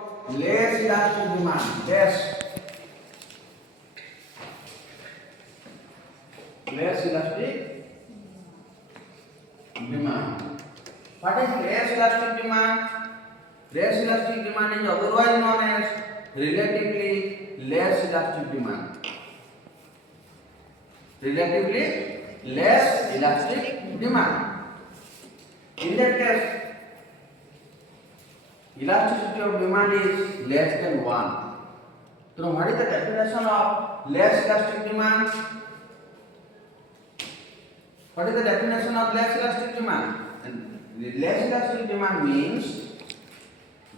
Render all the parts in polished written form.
less elastic demand. Less elastic demand. What is less elastic demand? Less elastic demand is otherwise known as relatively less elastic demand. Relatively less elastic demand. In that case, elasticity of demand is less than 1. So what is the definition of less elastic demand? What is the definition of less elastic demand? Less elastic demand means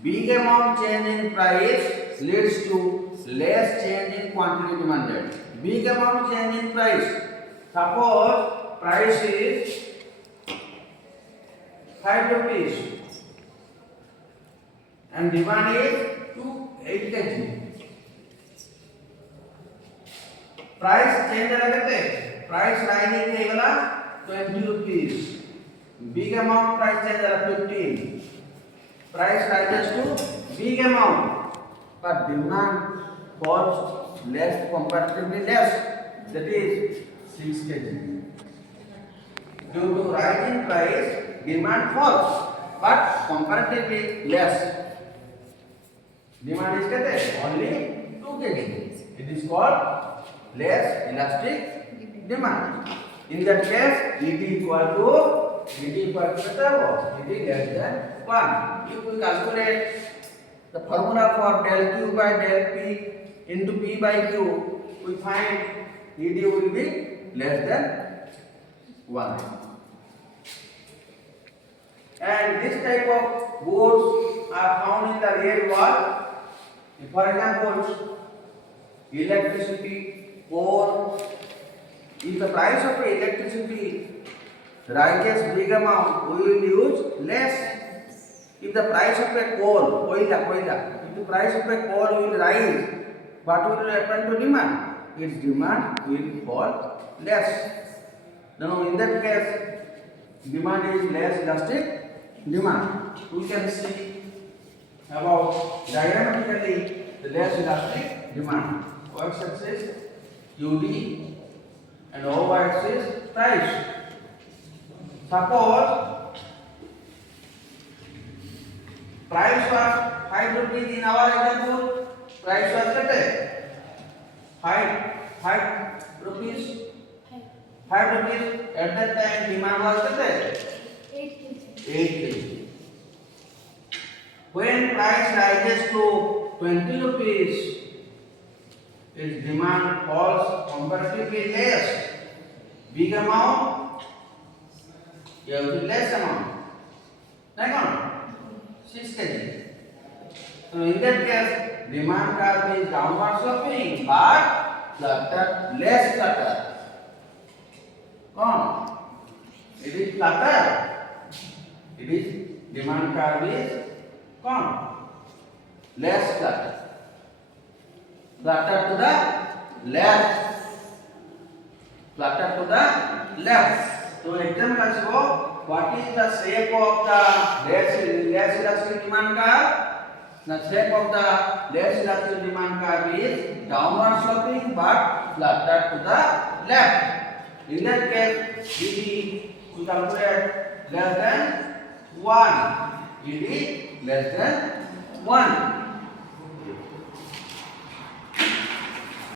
big amount change in price leads to less change in quantity demanded. Big amount change in price. Suppose price is 5 rupees and demand is 8 kg. Price change लगते price rising रहेगा 20 rupees. Big amount price change 15. Price rises to big amount, but demand falls less, comparatively less. That is 6 kg. Due to rise in price, demand falls, but comparatively less. Demand is only 2 kg. It is called less elastic demand. In that case, it is equal to it less than 1. If we calculate the formula for del Q by del P into P by Q, we find ED will be less than 1. And this type of goods are found in the real world. For example, electricity, coal. If the price of electricity rises big amount, we will use less. If the price of a coal, if the price of a coal will rise, what will happen to demand? Its demand will fall less. Now in that case, demand is less elastic demand. We can see about diagrammatically the less elastic demand. Y-axis UD and y-axis price. Suppose price was 5 rupees in our example. Price was 5 rupees. 5 rupees. At that time demand was 8 kg. When price rises to 20 rupees, its demand falls comparatively less. Big amount, you have to less amount. Like on 6 kg. So in that case, demand curve is downward sloping, but flatter, less flatter. It is flatter. It is demand curve is less flatter. Flatter to the left. Flatter to the left. So example, what is the shape of the less elastic demand curve? The shape of the less elastic demand curve is downward sloping but flatter to the left. In that case, ED we calculate less than 1. ED less than 1.